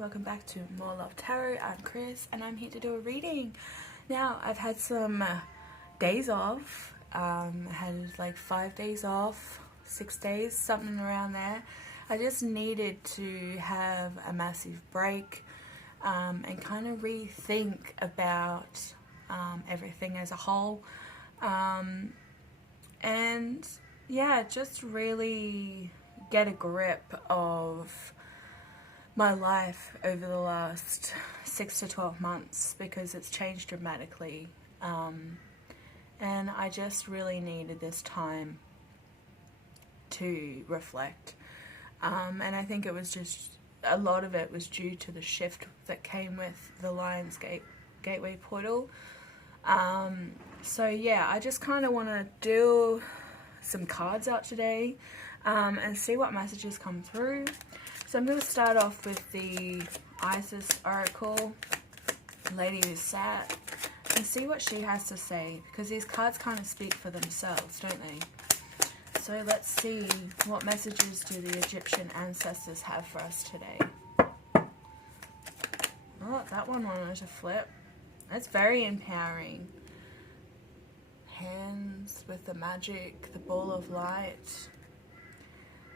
welcome back to More Love Tarot. I'm Chris and I'm here to do a reading. Now, I've had some days off. I had like 5 days off, 6 days, something around there. I just needed to have a massive break and kind of rethink about everything as a whole. And yeah, just really get a grip of my life over the last 6 to 12 months because it's changed dramatically, and I just really needed this time to reflect, and I think it was just a lot of it was due to the shift that came with the Lionsgate Gateway portal. So yeah, I just kind of want to do some cards out today and see what messages come through. So I'm going to start off with the Isis Oracle, Lady Who Sat, and see what she has to say, because these cards kind of speak for themselves, don't they? So let's see, what messages do the Egyptian ancestors have for us today? Oh, that one wanted to flip. That's very empowering. Hands with the magic, the ball of light.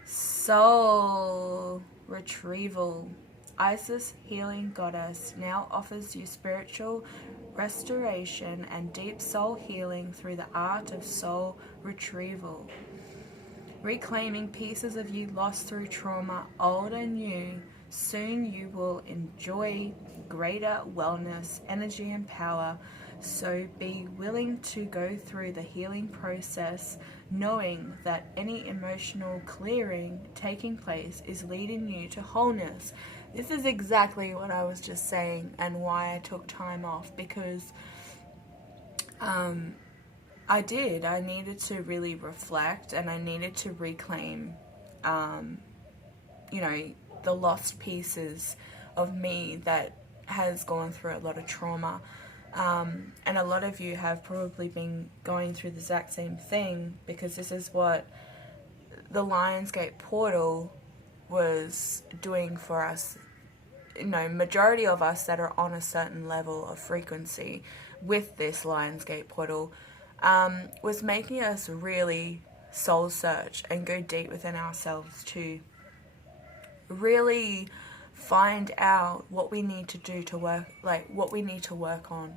Soul Retrieval. Isis, healing goddess, now offers you spiritual restoration and deep soul healing through the art of soul retrieval. Reclaiming pieces of you lost through trauma, old and new, soon you will enjoy greater wellness, energy and power. So be willing to go through the healing process, knowing that any emotional clearing taking place is leading you to wholeness. This is exactly what I was just saying and why I took time off, because I needed to really reflect, and I needed to reclaim, you know, the lost pieces of me that has gone through a lot of trauma. And a lot of you have probably been going through the exact same thing, because this is what the Lionsgate portal was doing for us. You know, majority of us that are on a certain level of frequency with this Lionsgate portal was making us really soul search and go deep within ourselves to really find out what we need to do to work, like what we need to work on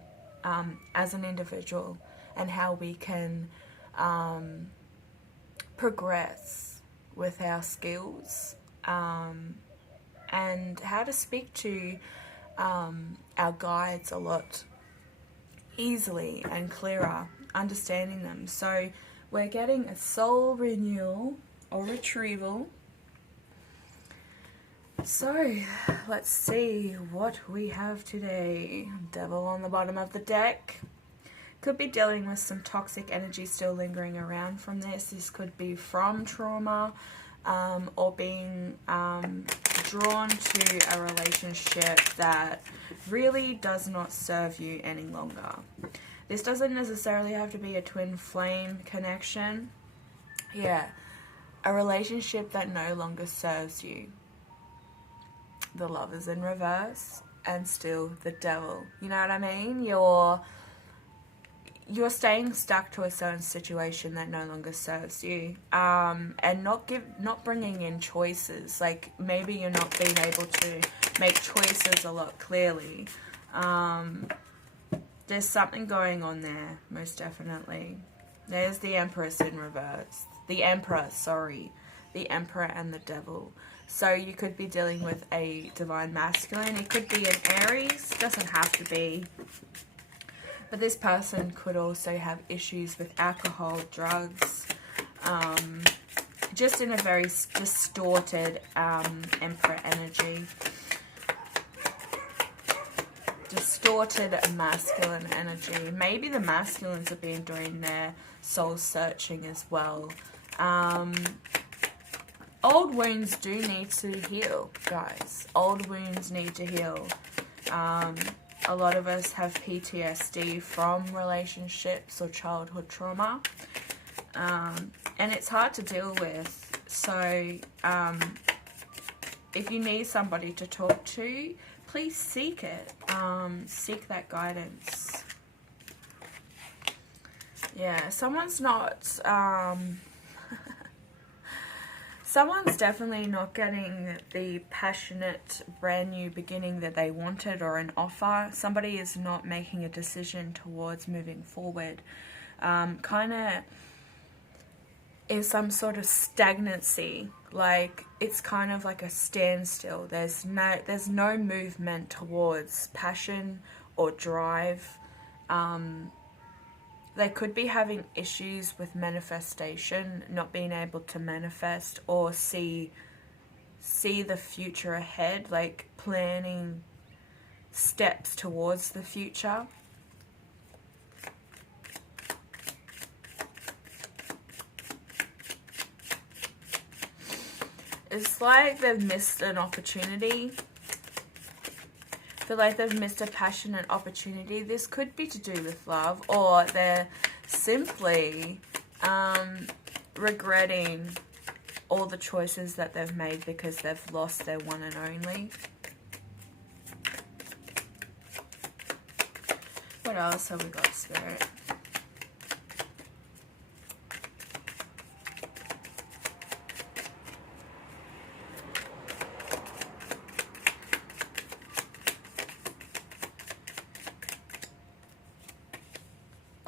as an individual, and how we can progress with our skills, and how to speak to our guides a lot easily and clearer, understanding them. So we're getting a soul renewal or retrieval. So, let's see what we have today. Devil on the bottom of the deck. Could be dealing with some toxic energy still lingering around from this. This could be from trauma, or being drawn to a relationship that really does not serve you any longer. This doesn't necessarily have to be a twin flame connection. Yeah, a relationship that no longer serves you. The Lovers in reverse, and still the Devil. You know what I mean? You're staying stuck to a certain situation that no longer serves you, and not bringing in choices. Like, maybe you're not being able to make choices a lot clearly. There's something going on there, most definitely. There's the Empress in reverse. The Emperor, sorry. The Emperor and the Devil. So you could be dealing with a divine masculine. It could be an Aries. Doesn't have to be. But this person could also have issues with alcohol, drugs. Just in a very distorted Emperor energy. Distorted masculine energy. Maybe the masculines have been doing their soul searching as well. Old wounds do need to heal, guys. Old wounds need to heal. A lot of us have PTSD from relationships or childhood trauma. And it's hard to deal with. So if you need somebody to talk to, please seek it. Seek that guidance. Yeah, someone's not... someone's definitely not getting the passionate, brand new beginning that they wanted, or an offer. Somebody is not making a decision towards moving forward. Kind of in some sort of stagnancy. Like, it's kind of like a standstill. There's no movement towards passion or drive. They could be having issues with manifestation, not being able to manifest or see the future ahead, like planning steps towards the future. It's like they've missed an opportunity. I feel like they've missed a passionate opportunity. This could be to do with love, or they're simply regretting all the choices that they've made because they've lost their one and only. What else have we got, Spirit?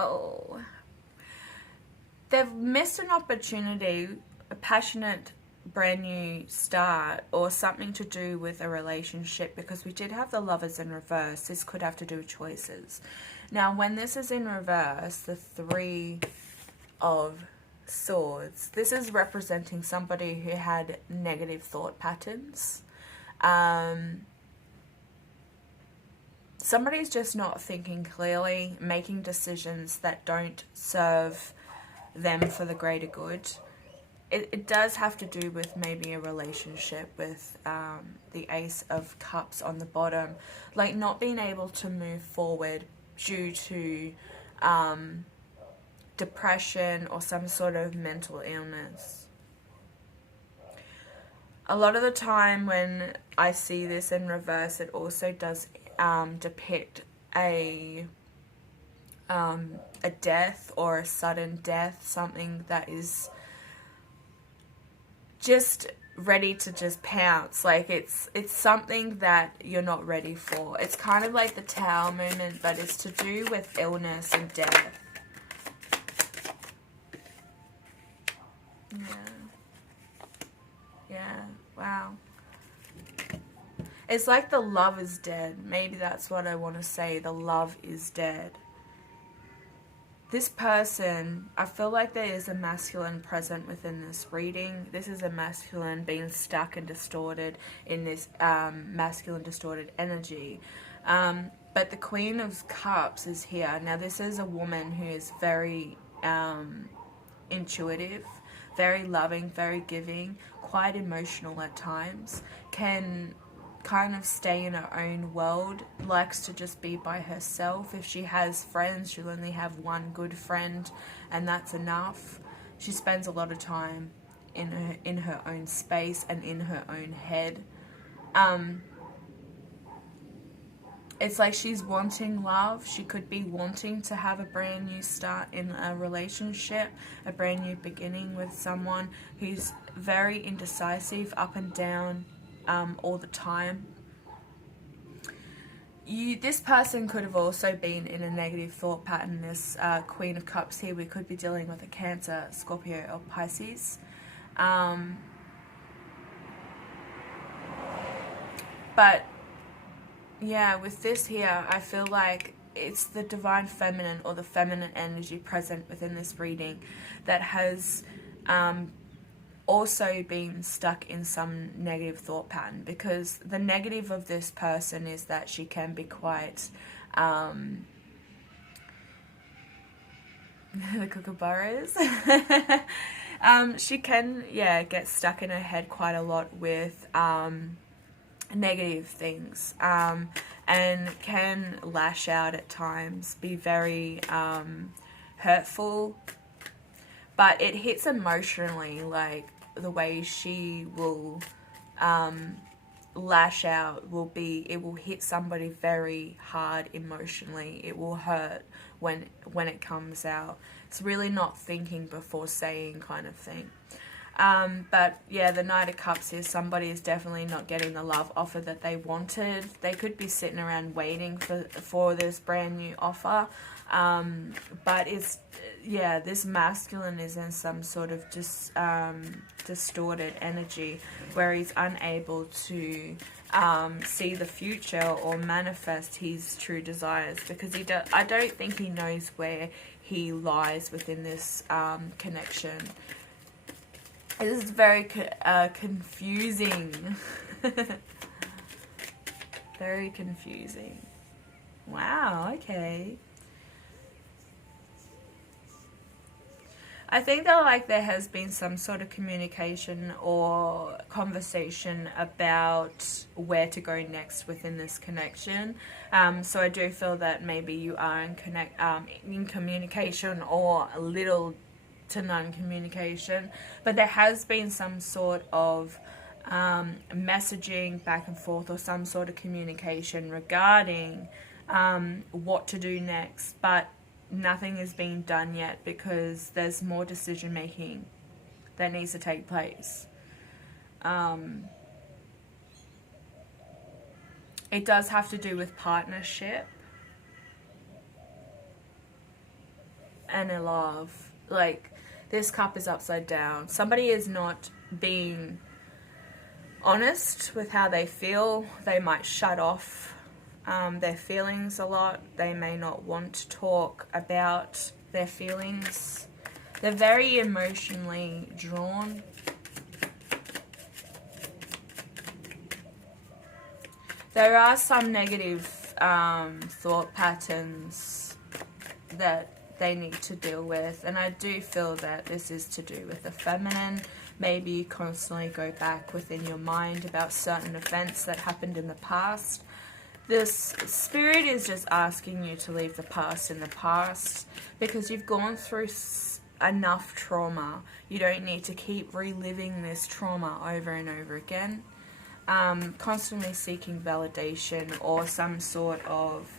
Oh, they've missed an opportunity, a passionate, brand new start, or something to do with a relationship, because we did have the Lovers in reverse. This could have to do with choices. Now, when this is in reverse, the Three of Swords, this is representing somebody who had negative thought patterns. Somebody's just not thinking clearly, making decisions that don't serve them for the greater good. It does have to do with maybe a relationship with the Ace of Cups on the bottom. Like, not being able to move forward due to depression or some sort of mental illness. A lot of the time when I see this in reverse, it also does depict a death or a sudden death, something that is just ready to just pounce. Like, it's something that you're not ready for. It's kind of like the Tower moment, but it's to do with illness and death. Yeah, wow. It's like the love is dead. Maybe that's what I want to say. The love is dead. This person, I feel like there is a masculine present within this reading. This is a masculine being stuck and distorted in this masculine distorted energy. But the Queen of Cups is here. Now, this is a woman who is very intuitive, very loving, very giving, quite emotional at times, can kind of stay in her own world, likes to just be by herself. If she has friends, she'll only have one good friend, and that's enough. She spends a lot of time in her own space and in her own head. It's like she's wanting love. She could be wanting to have a brand new start in a relationship, a brand new beginning with someone who's very indecisive, up and down, all the time. This person could have also been in a negative thought pattern. This Queen of Cups here, we could be dealing with a Cancer, Scorpio, or Pisces. But yeah, with this here, I feel like it's the divine feminine or the feminine energy present within this reading that has also been stuck in some negative thought pattern, because the negative of this person is that she can be quite the kookaburras. She can, yeah, get stuck in her head quite a lot with negative things, and can lash out at times, be very hurtful, but it hits emotionally, like the way she will lash out will be, it will hit somebody very hard emotionally. It will hurt when it comes out. It's really not thinking before saying kind of thing. But yeah, the Knight of Cups is somebody is definitely not getting the love offer that they wanted. They could be sitting around waiting for this brand new offer. But it's, yeah, this masculine is in some sort of just distorted energy where he's unable to see the future or manifest his true desires, because I don't think he knows where he lies within this connection. This is very confusing. Very confusing. Wow, okay. I think that like there has been some sort of communication or conversation about where to go next within this connection. So I do feel that maybe you are in communication or a little to non-communication, but there has been some sort of messaging back and forth or some sort of communication regarding what to do next, but nothing is being done yet because there's more decision making that needs to take place. It does have to do with partnership and a love. Like, this cup is upside down. Somebody is not being honest with how they feel. They might shut off their feelings a lot. They may not want to talk about their feelings. They're very emotionally drawn. There are some negative thought patterns that they need to deal with, and I do feel that this is to do with the feminine. Maybe you constantly go back within your mind about certain events that happened in the past. This spirit is just asking you to leave the past in the past because you've gone through enough trauma. You don't need to keep reliving this trauma over and over again. Constantly seeking validation or some sort of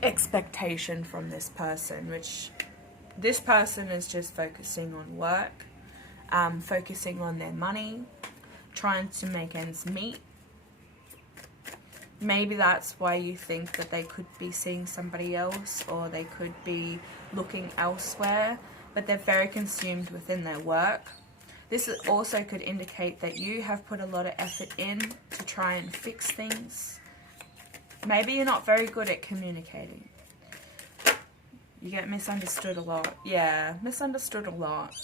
expectation from this person, which this person is just focusing on work, focusing on their money, trying to make ends meet. Maybe that's why you think that they could be seeing somebody else or they could be looking elsewhere, but they're very consumed within their work. This also could indicate that you have put a lot of effort in to try and fix things. Maybe you're not very good at communicating. You get misunderstood a lot. Yeah, misunderstood a lot.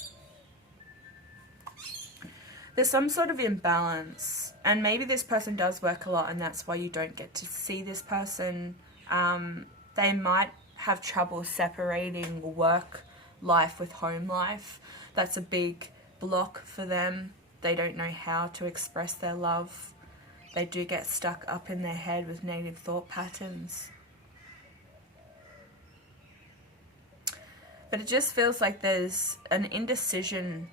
There's some sort of imbalance, and maybe this person does work a lot and that's why you don't get to see this person. They might have trouble separating work life with home life. That's a big block for them. They don't know how to express their love. They do get stuck up in their head with negative thought patterns. But it just feels like there's an indecision.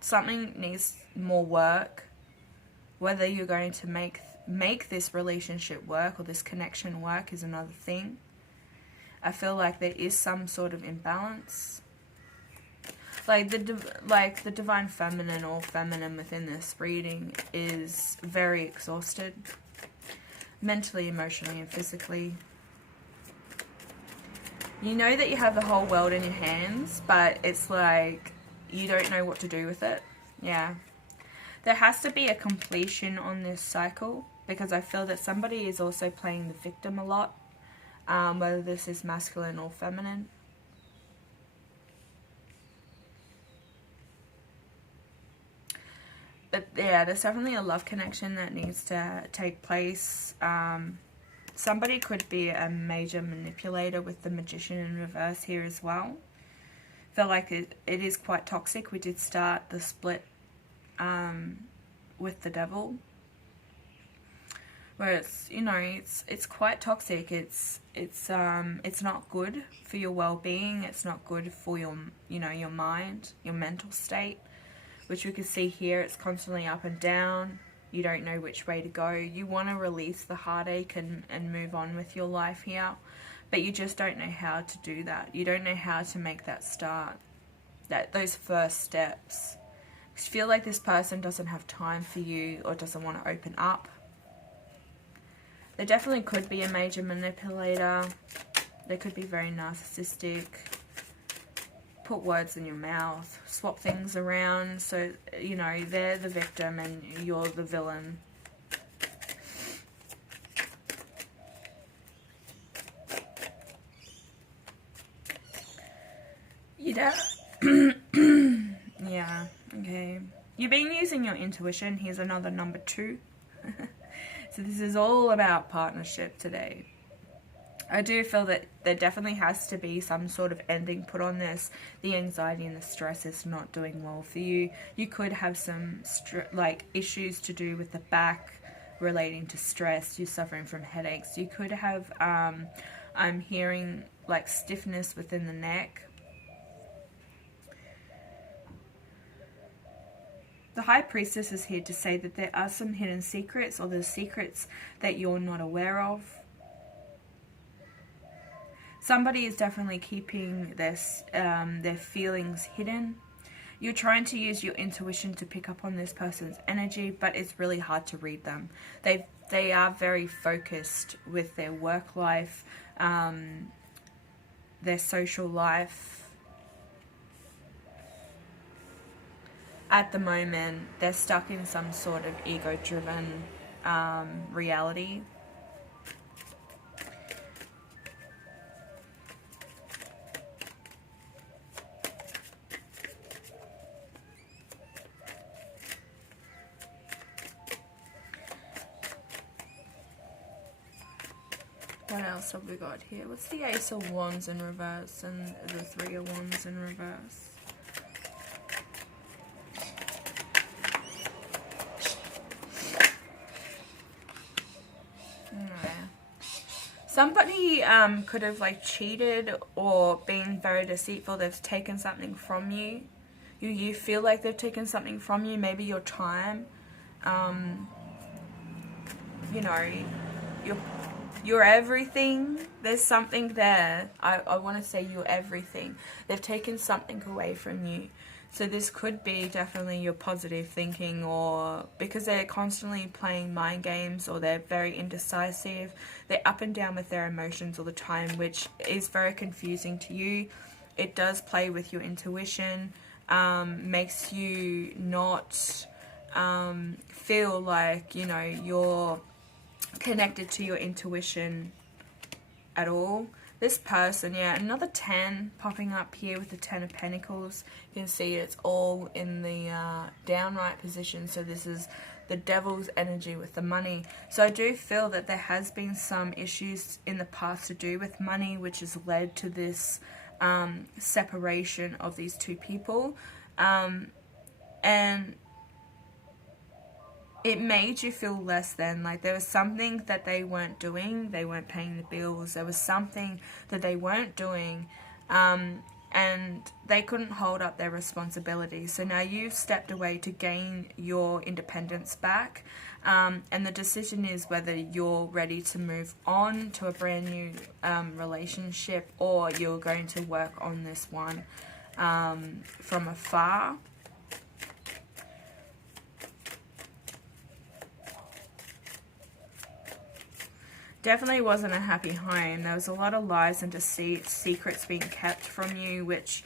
Something needs more work. Whether you're going to make this relationship work or this connection work is another thing. I feel like there is some sort of imbalance. Like the divine feminine or feminine within this reading is very exhausted. Mentally, emotionally, and physically. You know that you have the whole world in your hands, but it's like you don't know what to do with it. Yeah. There has to be a completion on this cycle because I feel that somebody is also playing the victim a lot, whether this is masculine or feminine. But yeah, there's definitely a love connection that needs to take place. Somebody could be a major manipulator with the Magician in reverse here as well. I feel like it is quite toxic. We did start the split with the Devil, where it's, you know, it's quite toxic. It's not good for your well-being. It's not good for your, you know, your mind, your mental state. which we can see here. It's constantly up and down. You don't know which way to go. You want to release the heartache and move on with your life here, but you just don't know how to do that. You don't know how to make that start, those first steps. You feel like this person doesn't have time for you or doesn't want to open up. They definitely could be a major manipulator. They could be very narcissistic. Put words in your mouth. Swap things around. So, you know, they're the victim and you're the villain. Yeah. Yeah, okay. You've been using your intuition. Here's another number 2. So this is all about partnership today. I do feel that there definitely has to be some sort of ending put on this. The anxiety and the stress is not doing well for you. You could have some issues to do with the back relating to stress. You're suffering from headaches. You could have, I'm hearing like stiffness within the neck. The High Priestess is here to say that there are some hidden secrets, or there's secrets that you're not aware of. Somebody is definitely keeping this, their feelings hidden. You're trying to use your intuition to pick up on this person's energy, but it's really hard to read them. They are very focused with their work life, their social life. At the moment, they're stuck in some sort of ego-driven reality. What else have we got here? What's the Ace of Wands in reverse and the Three of Wands in reverse? Somebody could have like cheated or been very deceitful. They've taken something from you. You feel like they've taken something from you. Maybe your time. You know, you're everything. There's something there. I want to say you're everything. They've taken something away from you. So this could be definitely your positive thinking, or because they're constantly playing mind games, or they're very indecisive. They're up and down with their emotions all the time, which is very confusing to you. It does play with your intuition, makes you not feel like, you know, you're connected to your intuition at all. This person, yeah, another 10 popping up here with the 10 of Pentacles. You can see it's all in the downright position. So this is the devil's energy with the money. So I do feel that there has been some issues in the past to do with money, which has led to this separation of these two people. And it made you feel less than, like there was something that they weren't doing. They weren't paying the bills. There was something that they weren't doing, and they couldn't hold up their responsibilities. So now you've stepped away to gain your independence back, and the decision is whether you're ready to move on to a brand new relationship, or you're going to work on this one from afar. Definitely wasn't a happy home. There was a lot of lies and deceit, secrets being kept from you, which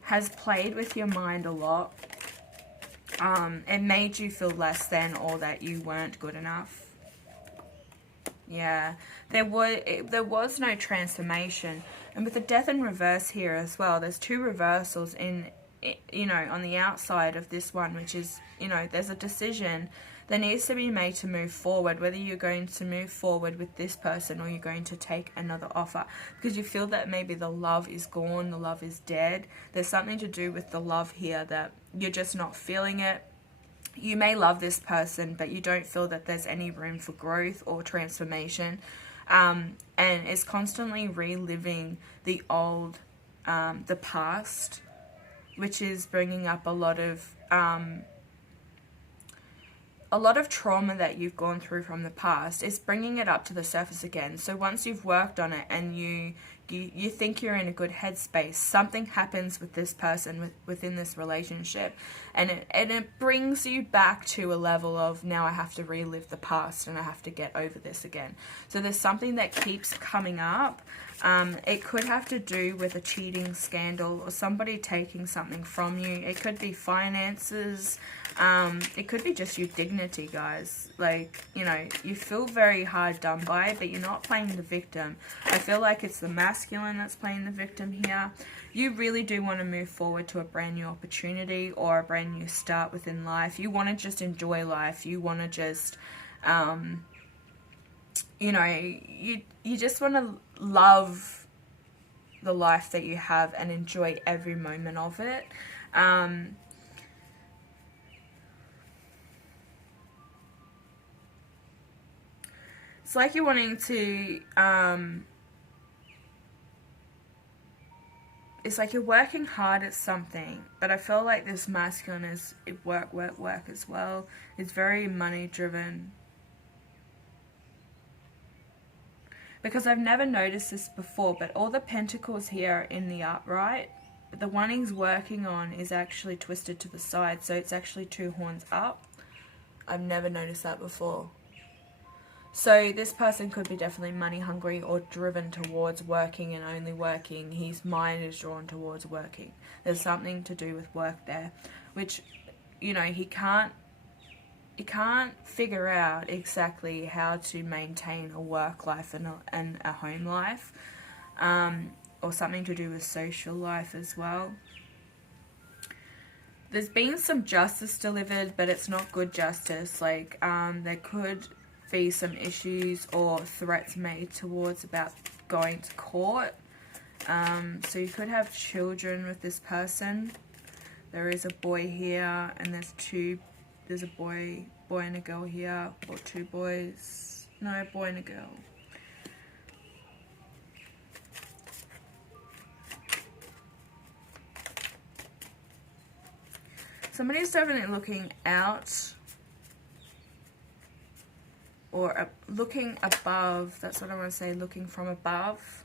has played with your mind a lot. It made you feel less than, or that you weren't good enough. Yeah, there was no transformation. And with the Death in reverse here as well, there's 2 reversals in, you know, on the outside of this one, which is, you know, there's a decision that needs to be made to move forward, whether you're going to move forward with this person or you're going to take another offer, because you feel that maybe the love is gone, the love is dead. There's something to do with the love here that you're just not feeling it. You may love this person, but you don't feel that there's any room for growth or transformation, and it's constantly reliving the old, the past, which is bringing up a lot of a lot of trauma that you've gone through from the past is bringing it up to the surface again. So once you've worked on it and you think you're in a good headspace, something happens with this person within this relationship, and it brings you back to a level of, now I have to relive the past and I have to get over this again. So there's something that keeps coming up. It could have to do with a cheating scandal or somebody taking something from you. It could be finances. It could be just your dignity, guys. Like, you know, you feel very hard done by, but you're not playing the victim. I feel like it's the masculine that's playing the victim here. You really do want to move forward to a brand new opportunity or a brand new start within life. You want to just enjoy life. You want to just, you know, you just want to love the life that you have and enjoy every moment of it. It's like you're wanting to, it's like you're working hard at something, but I feel like this masculine is work as well. It's very money driven. Because I've never noticed this before, but all the pentacles here are in the upright. But the one he's working on is actually twisted to the side, so it's actually two horns up. I've never noticed that before. So this person could be definitely money hungry or driven towards working and only working. His mind is drawn towards working. There's something to do with work there, which, you know, he can't figure out exactly how to maintain a work life and a home life, or something to do with social life as well. There's been some justice delivered, but it's not good justice. Like, there could be some issues or threats made towards about going to court. So you could have children with this person. There is a boy here, and there's a boy and a girl here, or two boys. No, a boy and a girl. Somebody's definitely looking out, or looking above. That's what I want to say, looking from above.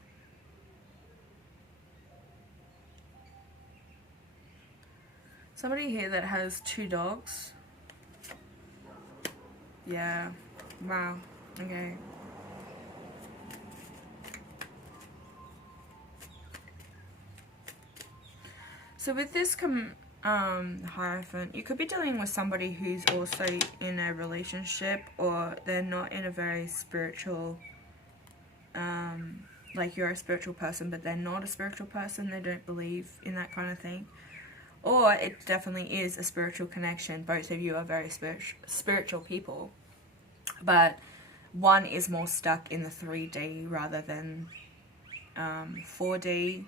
Somebody here that has two dogs. Yeah. Wow. Okay. So with this Hierophant, you could be dealing with somebody who's also in a relationship, or they're not in a very spiritual, like you're a spiritual person, but they're not a spiritual person. They don't believe in that kind of thing. Or it definitely is a spiritual connection. Both of you are very spiritual people. But one is more stuck in the 3D rather than 4D.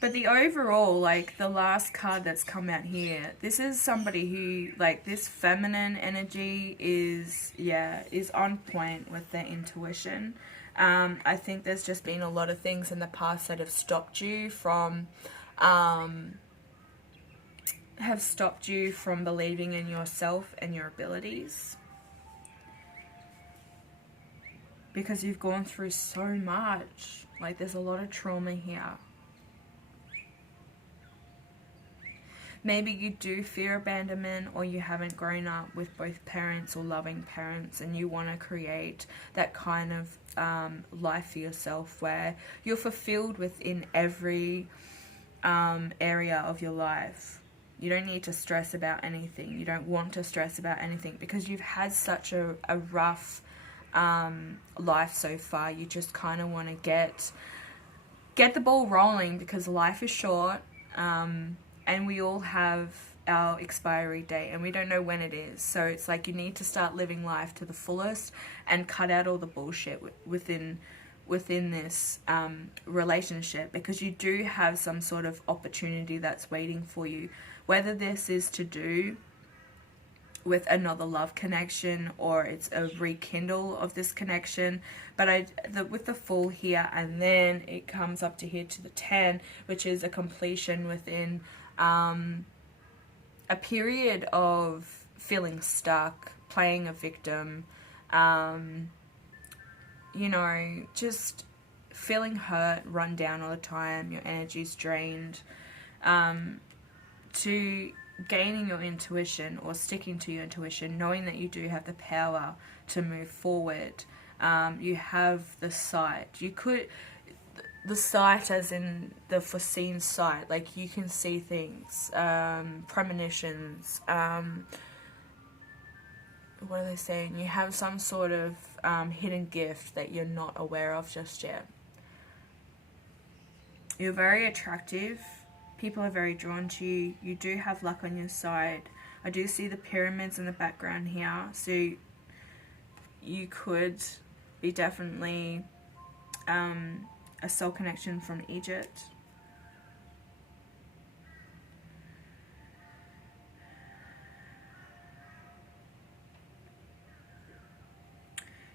But the overall, like the last card that's come out here, this is somebody who, like, this feminine energy is on point with their intuition. I think there's just been a lot of things in the past that have stopped you from believing in yourself and your abilities, because you've gone through so much. Like, there's a lot of trauma here. Maybe you do fear abandonment, or you haven't grown up with both parents or loving parents, and you want to create that kind of life for yourself where you're fulfilled within every area of your life. You don't need to stress about anything. You don't want to stress about anything because you've had such a rough life so far. You just kind of want to get the ball rolling, because life is short. And we all have our expiry date, and we don't know when it is. So it's like you need to start living life to the fullest and cut out all the bullshit within this relationship, because you do have some sort of opportunity that's waiting for you. Whether this is to do with another love connection, or it's a rekindle of this connection. But with the Fool here, and then it comes up to here to the 10, which is a completion within a period of feeling stuck, playing a victim, you know, just feeling hurt, run down all the time, your energy's drained, to gaining your intuition, or sticking to your intuition, knowing that you do have the power to move forward. You have the sight. The sight as in the foreseen sight, like you can see things, premonitions, what are they saying? You have some sort of hidden gift that you're not aware of just yet. You're very attractive. People are very drawn to you. You do have luck on your side. I do see the pyramids in the background here. So you could be definitely a soul connection from Egypt.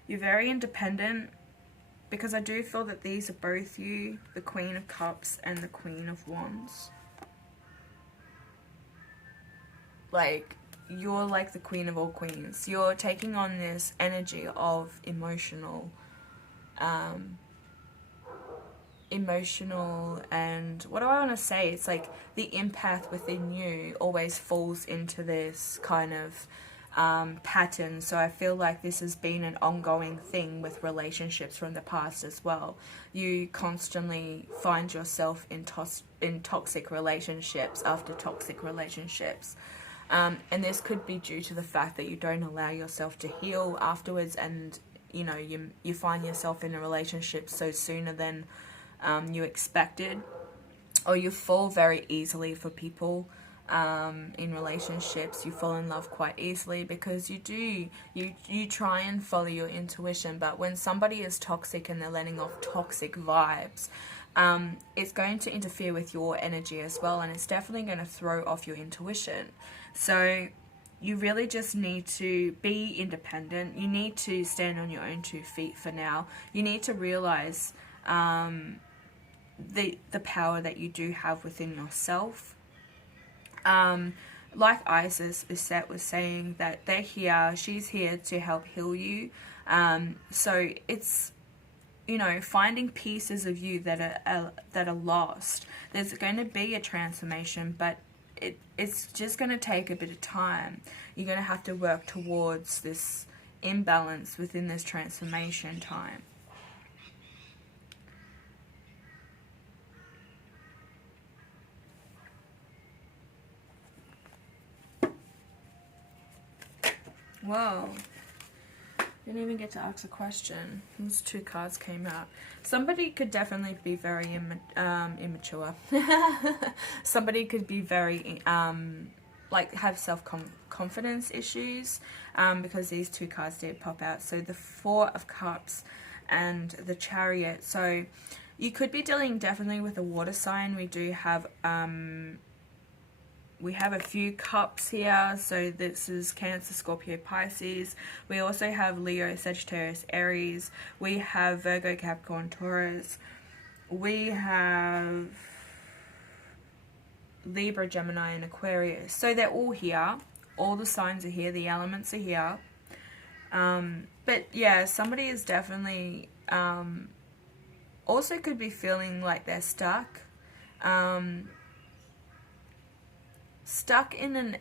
You're very independent, because I do feel that these are both you, the Queen of Cups and the Queen of Wands. Like, you're like the Queen of all queens. You're taking on this energy of emotional, and what do I want to say? It's like the empath within you always falls into this kind of pattern. So I feel like this has been an ongoing thing with relationships from the past as well. You constantly find yourself in toxic relationships after toxic relationships. And this could be due to the fact that you don't allow yourself to heal afterwards, and you know, you find yourself in a relationship so sooner than you expected, or you fall very easily for people. In relationships, you fall in love quite easily because you try and follow your intuition, but when somebody is toxic and they're letting off toxic vibes, it's going to interfere with your energy as well, and it's definitely going to throw off your intuition. So you really just need to be independent. You need to stand on your own 2 feet for now. You need to realize the power that you do have within yourself. Like Isis, Set was saying, that they're here, she's here to help heal you. So it's, you know, finding pieces of you that are lost. There's going to be a transformation, but it's just going to take a bit of time. You're going to have to work towards this imbalance within this transformation time. Whoa. Didn't even get to ask a question. Those 2 cards came out. Somebody could definitely be very immature. Somebody could be very, like, have self-confidence issues, because these 2 cards did pop out. So the 4 of Cups and the Chariot. So you could be dealing definitely with a water sign. We do have a few cups here, so this is Cancer, Scorpio, Pisces. We also have Leo, Sagittarius, Aries. We have Virgo, Capricorn, Taurus. We have Libra, Gemini, and Aquarius. So they're all here. All the signs are here. The elements are here. But yeah, somebody is definitely also could be feeling like they're stuck. Stuck in a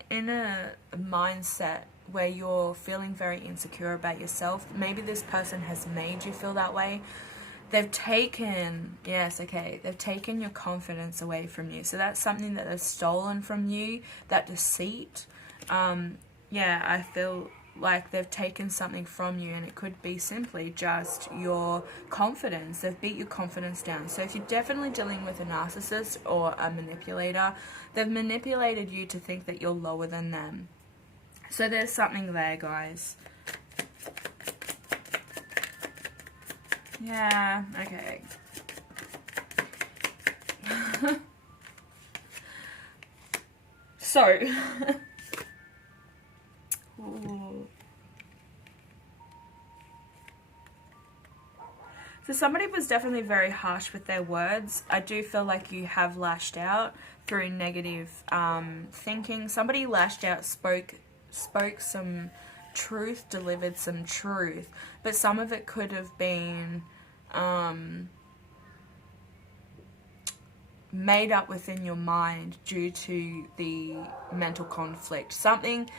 mindset where you're feeling very insecure about yourself. Maybe this person has made you feel that way. They've taken, they've taken your confidence away from you. So that's something that they've stolen from you, that deceit. I feel like they've taken something from you, and it could be simply just your confidence. They've beat your confidence down. So if you're definitely dealing with a narcissist or a manipulator, they've manipulated you to think that you're lower than them. So there's something there, guys. Yeah, okay. So, ooh, So somebody was definitely very harsh with their words. I do feel like you have lashed out through negative thinking. Somebody lashed out, spoke some truth, delivered some truth, but some of it could have been made up within your mind due to the mental conflict. Something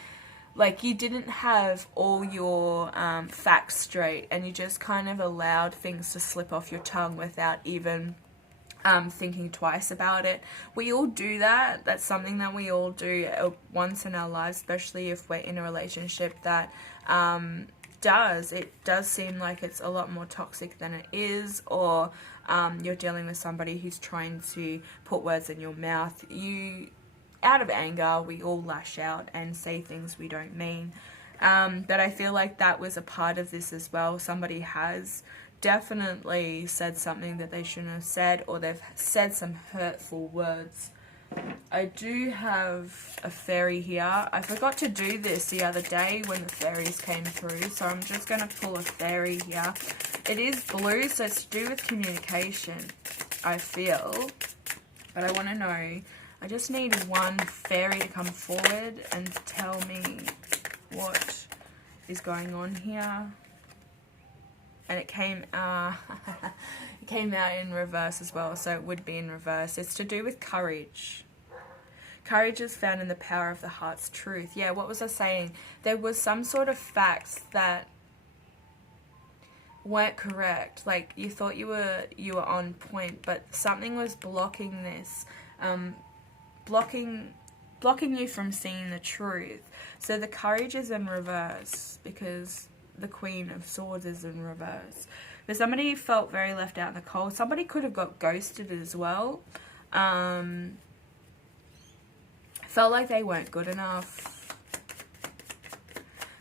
like you didn't have all your facts straight, and you just kind of allowed things to slip off your tongue without even thinking twice about it. We all do that. That's something that we all do once in our lives, especially if we're in a relationship that it does seem like it's a lot more toxic than it is, or you're dealing with somebody who's trying to put words in your mouth. Out of anger, we all lash out and say things we don't mean. But I feel like that was a part of this as well. Somebody has definitely said something that they shouldn't have said, or they've said some hurtful words. I do have a fairy here. I forgot to do this the other day when the fairies came through, so I'm just going to pull a fairy here. It is blue, so it's to do with communication, I feel. But I want to know, I just need one fairy to come forward and tell me what is going on here. And it came out in reverse as well, so it would be in reverse. It's to do with courage. Courage is found in the power of the heart's truth. Yeah, what was I saying? There was some sort of facts that weren't correct. Like, you thought you were on point, but something was blocking this, blocking you from seeing the truth. So the courage is in reverse because the Queen of Swords is in reverse. But somebody felt very left out in the cold. Somebody could have got ghosted as well. Felt like they weren't good enough.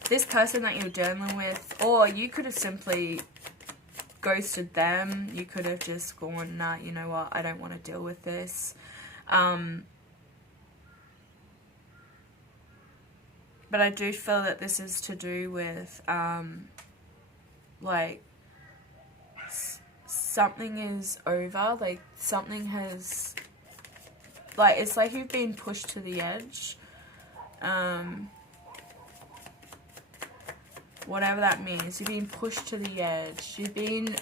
This person that you're dealing with, or you could have simply ghosted them. You could have just gone, nah, you know what, I don't want to deal with this. But I do feel that this is to do with, like, something is over, like, something has, like, it's like you've been pushed to the edge. Whatever that means, you've been pushed to the edge. You've been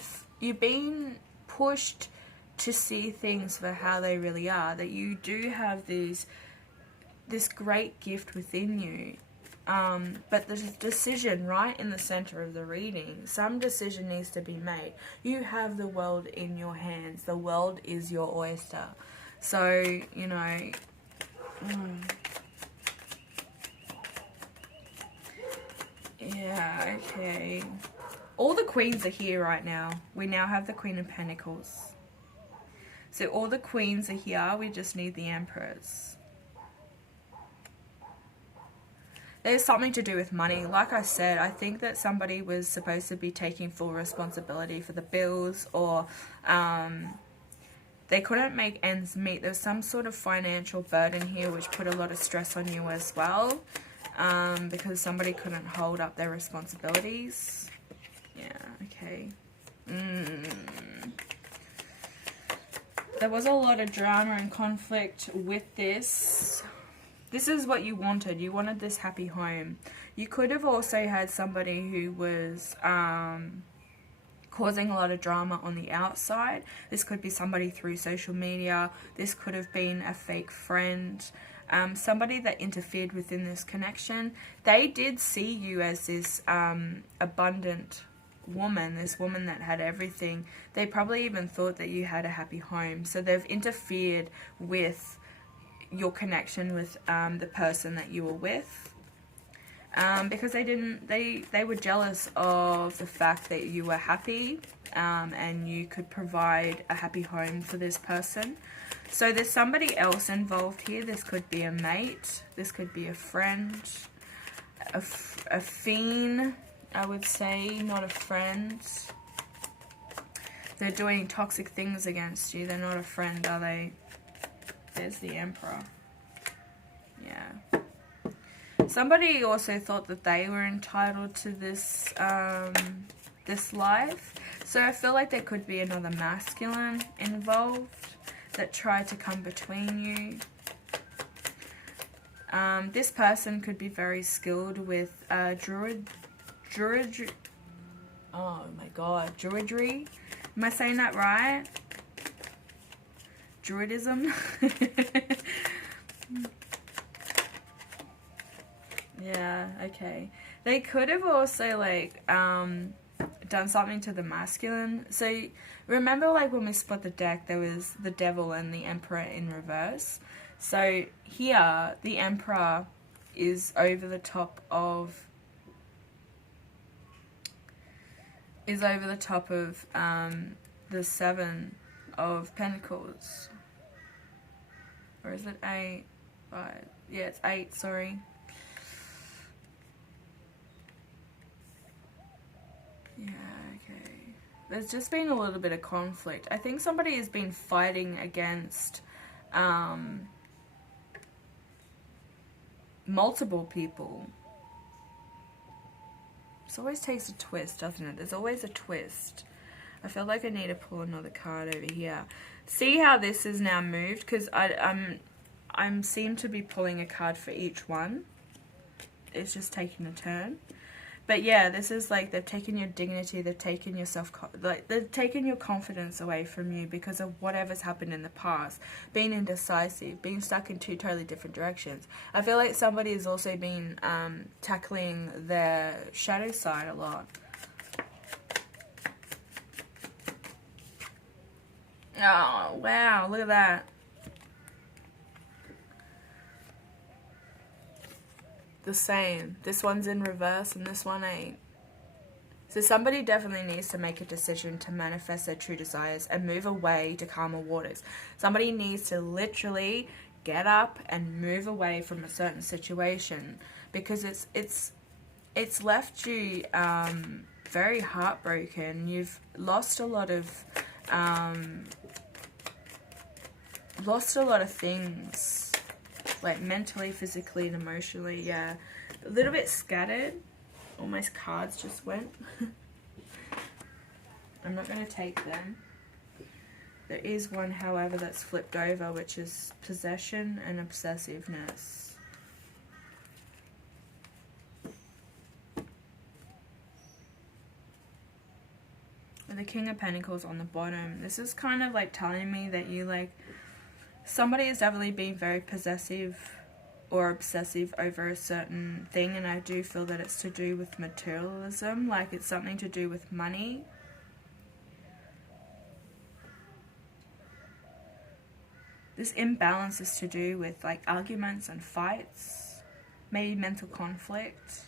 pushed to see things for how they really are. That you do have this great gift within you. But there's a decision right in the center of the reading. Some decision needs to be made. You have the world in your hands. The world is your oyster. So, you know, yeah, okay. All the queens are here right now. We now have the Queen of Pentacles. So all the queens are here. We just need the Empress. There's something to do with money. Like I said, I think that somebody was supposed to be taking full responsibility for the bills, or they couldn't make ends meet. There's some sort of financial burden here which put a lot of stress on you as well, because somebody couldn't hold up their responsibilities. Yeah, okay. There was a lot of drama and conflict with this. This is what you wanted. You wanted this happy home. You could have also had somebody who was causing a lot of drama on the outside. This could be somebody through social media. This could have been a fake friend. Somebody that interfered within this connection. They did see you as this abundant woman, this woman that had everything. They probably even thought that you had a happy home. So they've interfered with your connection with the person that you were with, because they were jealous of the fact that you were happy, and you could provide a happy home for this person. So there's somebody else involved here. This could be a mate, this could be a friend, a fiend, I would say, not a friend. They're doing toxic things against you. They're not a friend, are they? There's the Emperor. Yeah. Somebody also thought that they were entitled to this this life. So I feel like there could be another masculine involved that tried to come between you. This person could be very skilled with druidry. Oh my god, druidry. Am I saying that right? Druidism. Yeah, okay. They could have also like done something to the masculine. So remember, like when we split the deck, there was the devil and the emperor in reverse. So here the emperor is over the top of the 7 of Pentacles. Or is it 8? 5. Yeah, it's 8, sorry. Yeah, okay. There's just been a little bit of conflict. I think somebody has been fighting against multiple people. It always takes a twist, doesn't it? There's always a twist. I feel like I need to pull another card over here. See how this is now moved? Because I'm seem to be pulling a card for each one. It's just taking a turn. But yeah, this is like they've taken your dignity, they've taken your they've taken your confidence away from you because of whatever's happened in the past. Being indecisive, being stuck in 2 totally different directions. I feel like somebody has also been tackling their shadow side a lot. Oh, wow, look at that. The same. This one's in reverse and this one ain't. So somebody definitely needs to make a decision to manifest their true desires and move away to calmer waters. Somebody needs to literally get up and move away from a certain situation because it's left you very heartbroken. You've lost a lot of things. Like mentally, physically, and emotionally, yeah. A little bit scattered. All my cards just went. I'm not going to take them. There is one, however, that's flipped over, which is possession and obsessiveness. And the King of Pentacles on the bottom. This is kind of like telling me that you like... Somebody is definitely being very possessive or obsessive over a certain thing, and I do feel that it's to do with materialism, like it's something to do with money. This imbalance is to do with like arguments and fights, maybe mental conflict.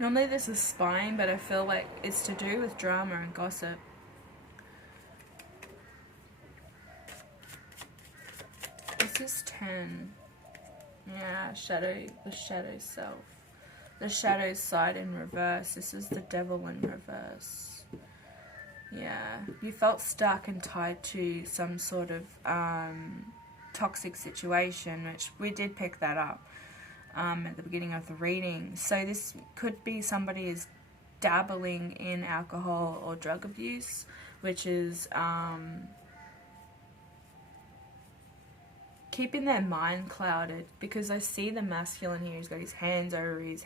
Normally this is spying, but I feel like it's to do with drama and gossip. This is 10. Yeah, the shadow self. The shadow side in reverse. This is the devil in reverse. Yeah, you felt stuck and tied to some sort of toxic situation, which we did pick that up. At the beginning of the reading. So this could be somebody is dabbling in alcohol or drug abuse, which is keeping their mind clouded, because I see the masculine here. He's got his hands over his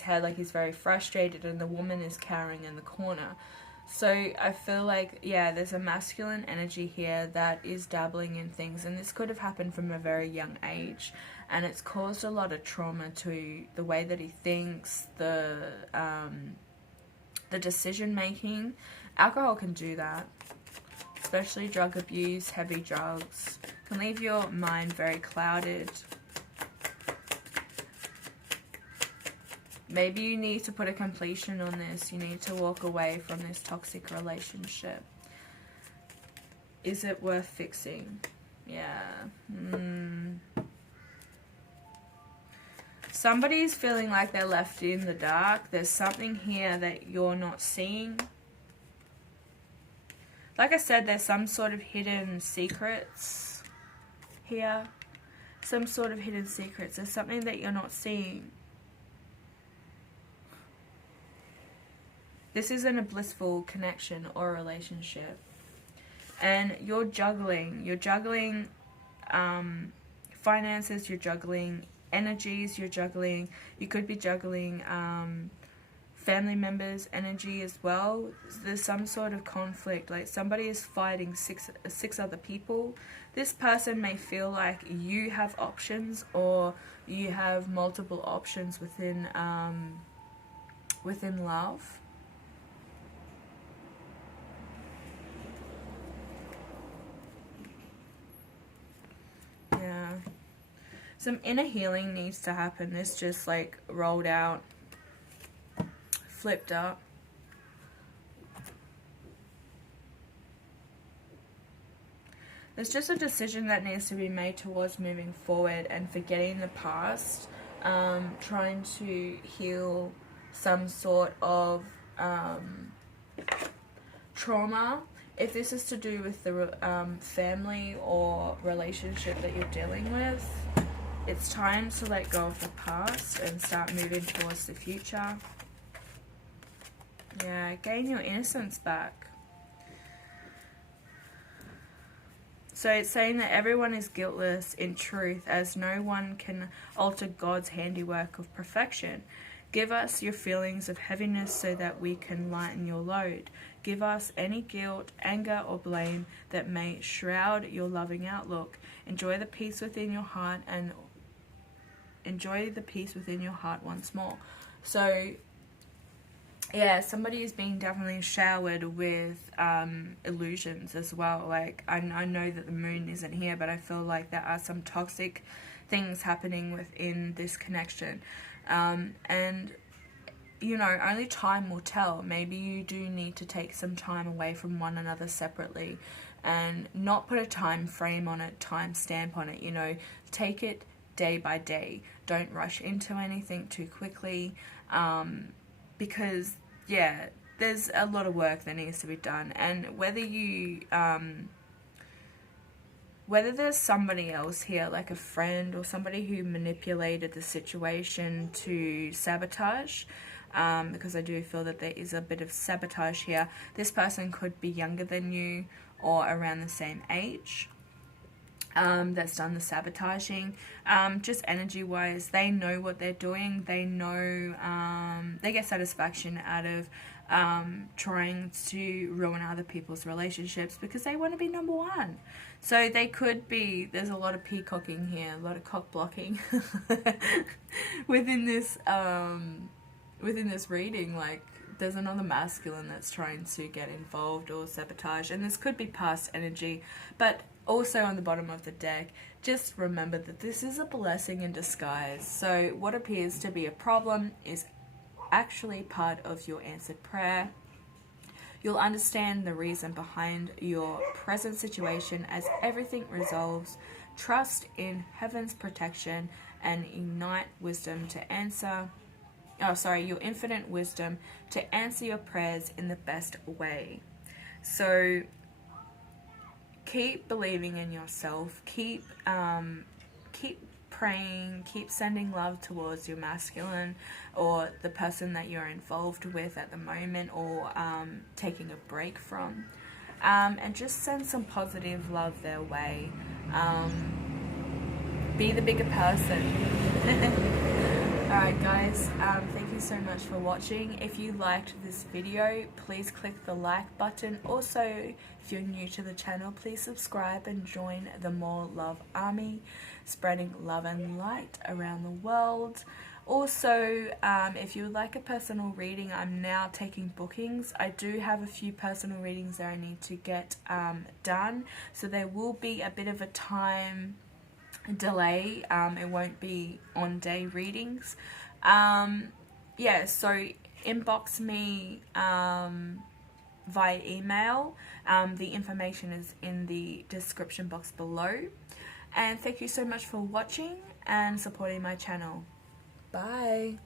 head like he's very frustrated, and the woman is cowering in the corner. So I feel like, yeah, there's a masculine energy here that is dabbling in things, and this could have happened from a very young age, and it's caused a lot of trauma to the way that he thinks, the decision making. Alcohol can do that, especially drug abuse, heavy drugs, can leave your mind very clouded. Maybe you need to put a completion on this. You need to walk away from this toxic relationship. Is it worth fixing? Yeah. Somebody's feeling like they're left in the dark. There's something here that you're not seeing. Like I said, there's some sort of hidden secrets here. some sort of hidden secrets. There's something that you're not seeing. This isn't a blissful connection or relationship. And you're juggling finances, you're juggling energies, you could be juggling family members' energy as well. There's some sort of conflict, like somebody is fighting six other people. This person may feel like you have options, or you have multiple options within love. Yeah. Some inner healing needs to happen. This just like rolled out, flipped up. There's just a decision that needs to be made towards moving forward and forgetting the past, trying to heal some sort of trauma. If this is to do with the family or relationship that you're dealing with, it's time to let go of the past and start moving towards the future. Yeah, gain your innocence back. So it's saying that everyone is guiltless in truth, as no one can alter God's handiwork of perfection. Give us your feelings of heaviness so that we can lighten your load. Give us any guilt, anger, or blame that may shroud your loving outlook. Enjoy the peace within your heart and enjoy the peace within your heart once more. So yeah, somebody is being definitely showered with illusions as well. Like, I know that the moon isn't here, but I feel like there are some toxic things happening within this connection. And, you know, only time will tell. Maybe you do need to take some time away from one another separately and not put a time frame on it, time stamp on it, you know. Take it day by day. Don't rush into anything too quickly. Because, yeah, there's a lot of work that needs to be done. And whether you, whether there's somebody else here, like a friend or somebody who manipulated the situation to sabotage, because I do feel that there is a bit of sabotage here. This person could be younger than you or around the same age. That's done the sabotaging. Just energy wise, they know what they're doing. They know, they get satisfaction out of trying to ruin other people's relationships because they want to be number one. So they could be, there's a lot of peacocking here, a lot of cock blocking within this reading. Like, there's another masculine that's trying to get involved or sabotage, and this could be past energy. But also on the bottom of the deck, just remember that this is a blessing in disguise. So what appears to be a problem is actually part of your answered prayer. You'll understand the reason behind your present situation as everything resolves. Trust in heaven's protection and ignite wisdom to answer, your infinite wisdom to answer your prayers in the best way. So keep believing in yourself, keep praying, keep sending love towards your masculine or the person that you're involved with at the moment, or taking a break from, and just send some positive love their way. Be the bigger person. Alright guys, thank you so much for watching. If you liked this video, please click the like button. Also, if you're new to the channel, please subscribe and join the More Love Army, spreading love and light around the world. Also, if you would like a personal reading, I'm now taking bookings. I do have a few personal readings that I need to get done, so there will be a bit of a time delay. It won't be on day readings. Yeah, so inbox me via email. The information is in the description box below. And thank you so much for watching and supporting my channel. Bye.